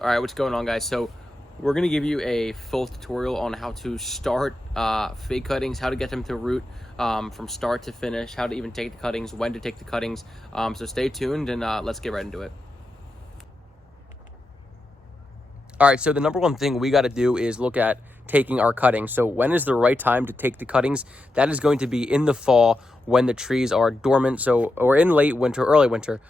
All right, what's going on, guys? So we're gonna give you a full tutorial on how to start fake cuttings, how to get them to root from start to finish, how to even take the cuttings, when to take the cuttings. So stay tuned and let's get right into it. All right, so the number one thing we got to do is look at taking our cuttings. So when is the right time to take the cuttings? That is going to be in the fall when the trees are dormant, or in late winter, early winter,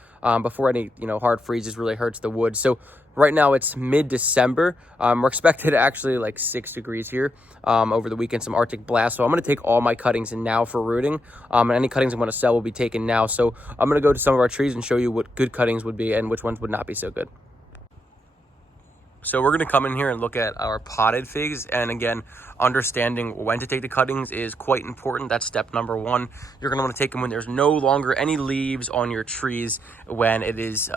before any hard freezes really hurts the wood. So right now it's mid-December. We're expected actually like 6 degrees here over the weekend, some Arctic blast. So I'm going to take all my cuttings in now for rooting, and any cuttings I'm going to sell will be taken now. So I'm going to go to some of our trees and show you what good cuttings would be and which ones would not be so good. So we're going to come in here and look at our potted figs. And again, understanding when to take the cuttings is quite important. That's step number one. You're going to want to take them when there's no longer any leaves on your trees, when it is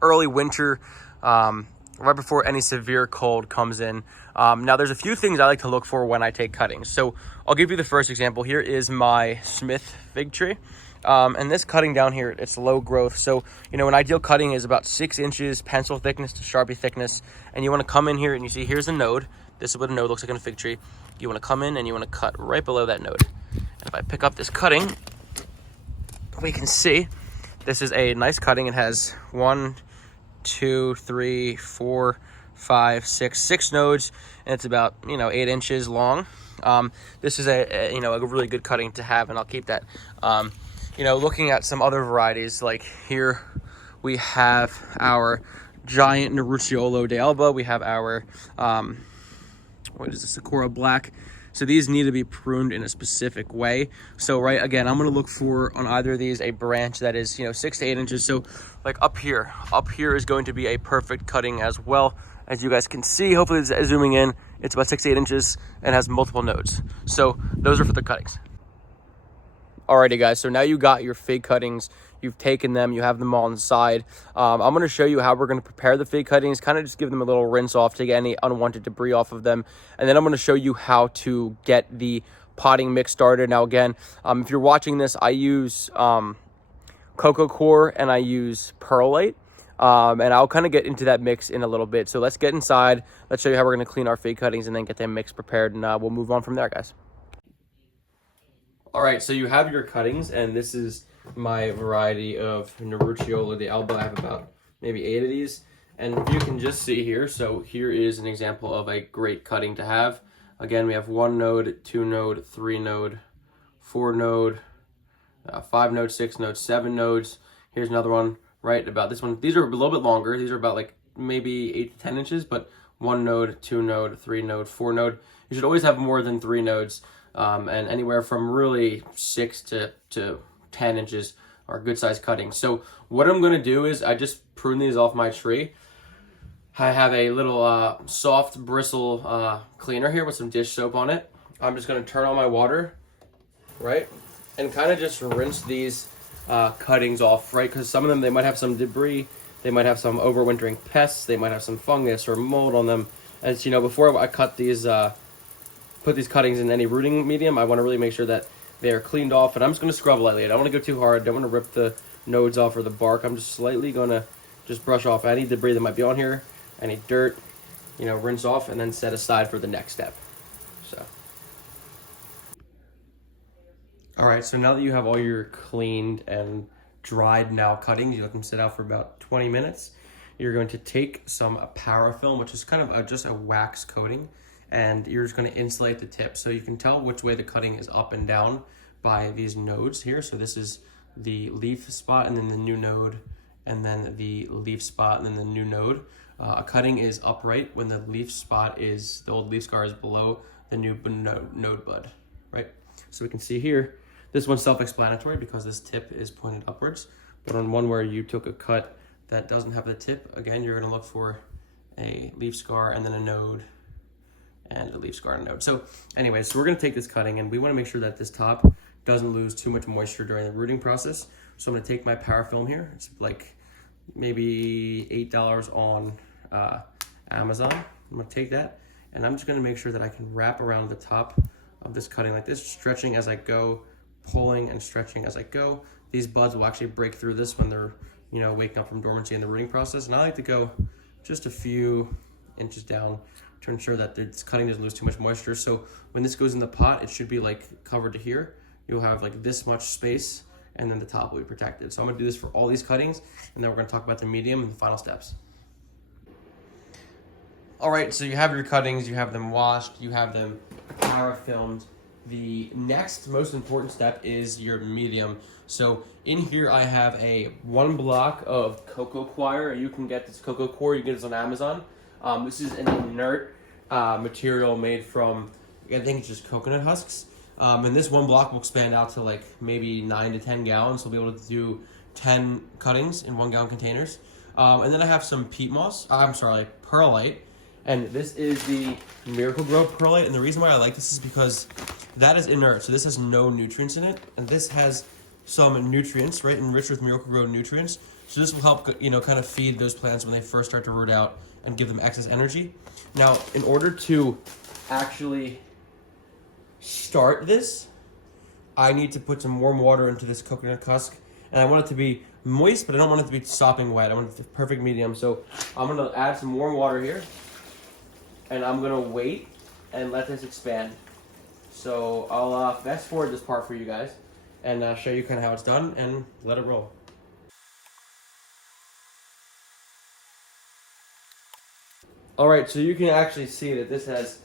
early winter, right before any severe cold comes in. Now, there's a few things I like to look for when I take cuttings. So I'll give you the first example. Here is my Smith fig tree. And this cutting down here, it's low growth. So, an ideal cutting is about 6 inches pencil thickness to Sharpie thickness. And you want to come in here and you see here's a node. This is what a node looks like on a fig tree. You want to come in and you want to cut right below that node. And if I pick up this cutting, we can see this is a nice cutting. It has 1, 2, 3, 4, 5, 6 nodes, and it's about 8 inches long. This is a really good cutting to have, and I'll keep that. Looking at some other varieties, like here we have our giant Nerucciolo d'Alba. We have our, Sakura Black. So these need to be pruned in a specific way. So again, I'm going to look for on either of these a branch that is, 6 to 8 inches. So like up here is going to be a perfect cutting as well. As you guys can see, hopefully zooming in, it's about 6 to 8 inches and has multiple nodes. So those are for the cuttings. Alrighty, guys, so now you got your fig cuttings, you've taken them, you have them all inside. I'm going to show you how we're going to prepare the fig cuttings, kind of just give them a little rinse off to get any unwanted debris off of them. And then I'm going to show you how to get the potting mix started. Now, again, if you're watching this, I use coco coir and I use perlite. And I'll kind of get into that mix in a little bit. So let's get inside, let's show you how we're going to clean our fig cuttings and then get them mixed prepared, and we'll move on from there, guys. All right, so you have your cuttings, and this is my variety of Nerucciolo d'Alba. I have about maybe 8 of these, and you can just see here. So here is an example of a great cutting to have. Again, we have 1 node, 2 node, 3 node, 4 node, 5 node, 6 node, 7 nodes. Here's another one right about this one. These are a little bit longer. These are about like maybe 8 to 10 inches, but 1 node, 2 node, 3 node, 4 node. You should always have more than 3 nodes. And anywhere from really 6 to 10 inches are good size cuttings. So what I'm going to do is I just prune these off my tree. I have a little soft bristle cleaner here with some dish soap on it. I'm just going to turn on my water, right? And kind of just rinse these cuttings off, right? Because some of them, they might have some debris. They might have some overwintering pests. They might have some fungus or mold on them. As you know, before I cut these put these cuttings in any rooting medium, I want to really make sure that they are cleaned off. And I'm just going to scrub lightly. I don't want to go too hard. I don't want to rip the nodes off or the bark. I'm just slightly going to just brush off any debris that might be on here, any dirt, rinse off, and then set aside for the next step. So, all right, so now that you have all your cleaned and dried now cuttings, you let them sit out for about 20 minutes. You're going to take some Parafilm, which is kind of just a wax coating, and you're just going to insulate the tip. So you can tell which way the cutting is up and down by these nodes here. So this is the leaf spot, and then the new node, and then the leaf spot, and then the new node. A cutting is upright when the leaf spot is, the old leaf scar is below the new node bud, right? So we can see here, this one's self-explanatory because this tip is pointed upwards. But on one where you took a cut that doesn't have the tip, again, you're going to look for a leaf scar and then a node, and a leaf scar and a node. So anyways, so we're going to take this cutting, and we want to make sure that this top doesn't lose too much moisture during the rooting process. So I'm going to take my Parafilm here. It's like maybe $8 on Amazon. I'm going to take that, and I'm just going to make sure that I can wrap around the top of this cutting like this, stretching as I go, pulling and stretching as I go. These buds will actually break through this when they're waking up from dormancy in the rooting process. And I like to go just a few inches down to ensure that this cutting doesn't lose too much moisture. So when this goes in the pot, it should be like covered to here. You'll have like this much space, and then the top will be protected. So I'm gonna do this for all these cuttings, and then we're gonna talk about the medium and the final steps. All right, so you have your cuttings, you have them washed, you have them parafilmed. The next most important step is your medium. So in here I have a 1 block of cocoa coir. You can get this cocoa coir, you can get this on Amazon. This is an inert material made from, I think it's just coconut husks. And this 1 block will expand out to like maybe 9 to 10 gallons. So we'll be able to do 10 cuttings in 1 gallon containers. And then I have some peat moss, perlite. And this is the Miracle Grow perlite. And the reason why I like this is because that is inert. So this has no nutrients in it. And this has some nutrients, right? Enriched with Miracle Grow nutrients. So this will help, kind of feed those plants when they first start to root out and give them excess energy. Now, in order to actually start this, I need to put some warm water into this coconut husk. And I want it to be moist, but I don't want it to be sopping wet. I want it to be perfect medium. So I'm gonna add some warm water here. And I'm gonna wait and let this expand. So I'll fast forward this part for you guys and show you kind of how it's done and let it roll. All right, so you can actually see that this has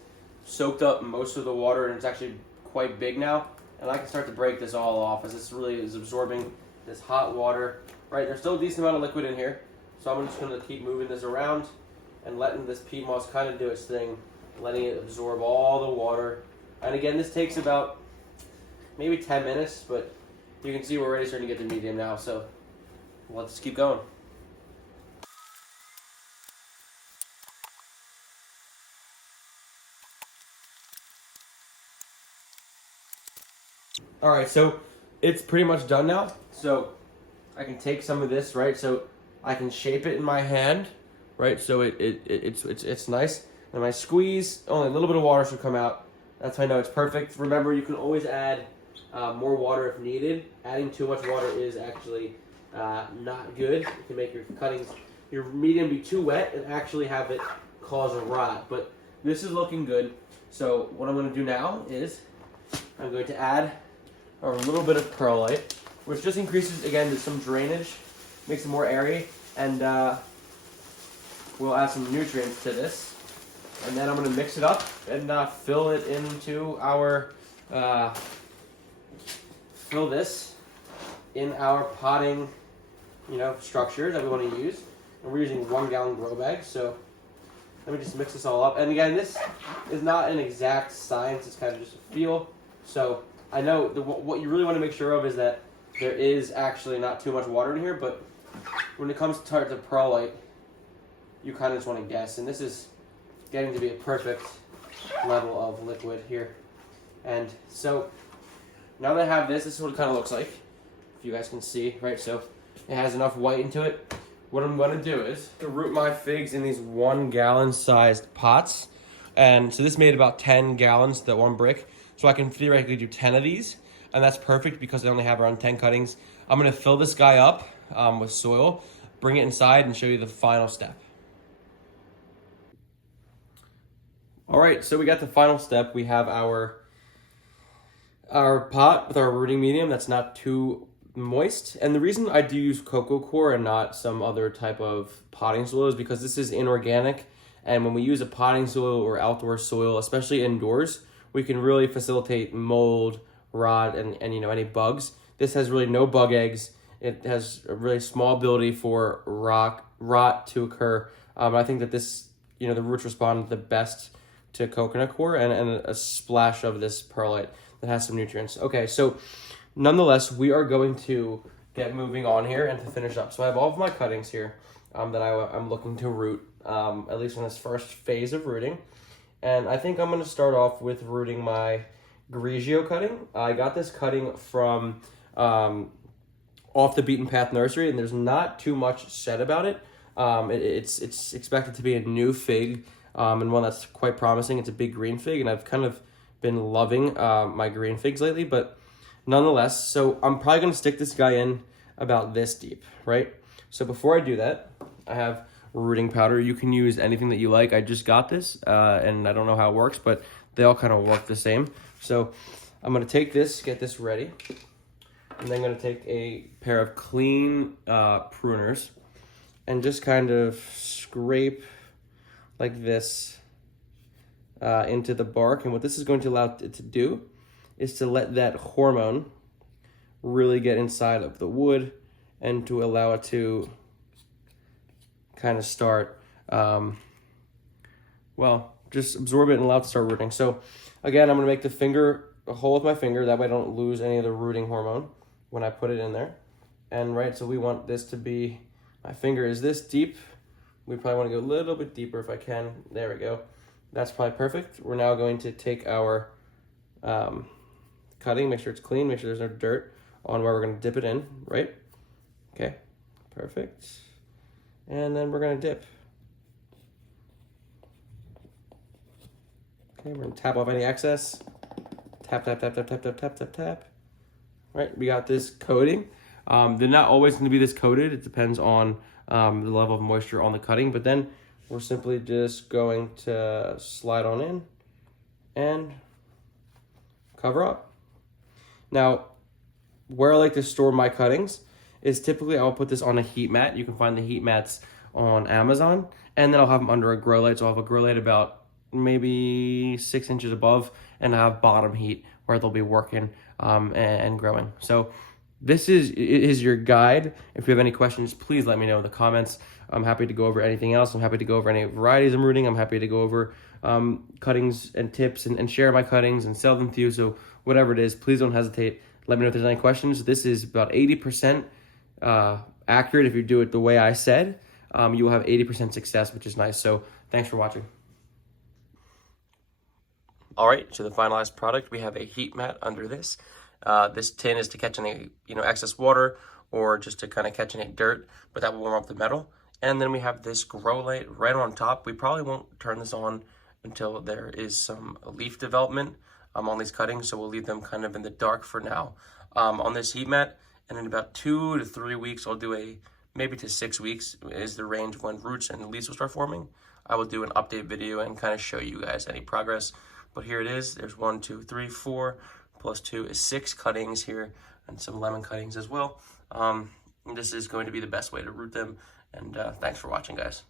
soaked up most of the water and it's actually quite big now. And I can start to break this all off as this really is absorbing this hot water. Right, there's still a decent amount of liquid in here. So I'm just gonna keep moving this around and letting this peat moss kind of do its thing, letting it absorb all the water. And again, this takes about maybe 10 minutes, but you can see we're already starting to get the medium now, so let's keep going. All right, so it's pretty much done now. So I can take some of this, right? So I can shape it in my hand, right? So it's nice. And when I squeeze, only a little bit of water should come out. That's how I know it's perfect. Remember, you can always add more water if needed. Adding too much water is actually not good. It can make your cuttings, your medium be too wet and actually have it cause a rot. But this is looking good. So what I'm gonna do now is I'm going to add a little bit of perlite, which just increases, again, some drainage, makes it more airy, and we'll add some nutrients to this. And then I'm going to mix it up and fill it into our, fill this in our potting, structure that we want to use. And we're using 1 gallon grow bag, so let me just mix this all up. And again, this is not an exact science, it's kind of just a feel. So I know what you really want to make sure of is that there is actually not too much water in here, but when it comes to perlite, you kind of just want to guess. And this is getting to be a perfect level of liquid here. And so now that I have this is what it kind of looks like, if you guys can see, right? So it has enough white into it. What I'm going to do is to root my figs in these 1 gallon sized pots. And so this made about 10 gallons, that 1 brick. So I can theoretically do 10 of these, and that's perfect because I only have around 10 cuttings. I'm gonna fill this guy up with soil, bring it inside, and show you the final step. All right, so we got the final step. We have our pot with our rooting medium that's not too moist. And the reason I do use cocoa coir and not some other type of potting soil is because this is inorganic. And when we use a potting soil or outdoor soil, especially indoors, we can really facilitate mold, rot, and any bugs. This has really no bug eggs. It has a really small ability for rot to occur. I think that this, the roots respond the best to coconut coir and a splash of this perlite that has some nutrients. Okay, so nonetheless, we are going to get moving on here and to finish up. So I have all of my cuttings here that I'm looking to root, at least in this first phase of rooting. And I think I'm going to start off with rooting my Grigio cutting. I got this cutting from Off the Beaten Path Nursery, and there's not too much said about it. It's expected to be a new fig, and one that's quite promising. It's a big green fig, and I've kind of been loving my green figs lately, but nonetheless, so I'm probably going to stick this guy in about this deep, right? So before I do that, I have rooting powder. You can use anything that you like. I just got this, and I don't know how it works, but they all kind of work the same. So I'm gonna take this, get this ready, and then I'm gonna take a pair of clean pruners and just kind of scrape like this into the bark. And what this is going to allow it to do is to let that hormone really get inside of the wood and to allow it to kind of start, well, just absorb it and allow it to start rooting. So again, I'm gonna make a hole with my finger, that way I don't lose any of the rooting hormone when I put it in there. And right, so we want this to be, my finger is this deep. We probably want to go a little bit deeper if I can. There we go. That's probably perfect. We're now going to take our cutting, make sure it's clean, make sure there's no dirt on where we're going to dip it in, right? Okay, perfect. And then we're going to dip. Okay, we're going to tap off any excess. Tap, tap, tap, tap, tap, tap, tap, tap, tap. Right, we got this coating. They're not always going to be this coated. It depends on the level of moisture on the cutting, but then we're simply just going to slide on in and cover up. Now, where I like to store my cuttings is typically I'll put this on a heat mat. You can find the heat mats on Amazon, and then I'll have them under a grow light. So I'll have a grow light about maybe 6 inches above, and I have bottom heat where they'll be working and growing. So this is your guide. If you have any questions, please let me know in the comments. I'm happy to go over anything else. I'm happy to go over any varieties I'm rooting. I'm happy to go over cuttings and tips and share my cuttings and sell them to you. So whatever it is, please don't hesitate. Let me know if there's any questions. This is about 80% accurate. If you do it the way I said, you will have 80% success, which is nice. So thanks for watching. All right, so the finalized product, we have a heat mat under this. This tin is to catch any excess water or just to kind of catch any dirt, but that will warm up the metal. And then we have this grow light right on top. We probably won't turn this on until there is some leaf development on these cuttings, so we'll leave them kind of in the dark for now on this heat mat. And in about 2 to 3 weeks, I'll do maybe to 6 weeks is the range when roots and leaves will start forming. I will do an update video and kind of show you guys any progress. But here it is. There's 1, 2, 3, 4 plus 2 is 6 cuttings here, and some lemon cuttings as well. This is going to be the best way to root them. And thanks for watching, guys.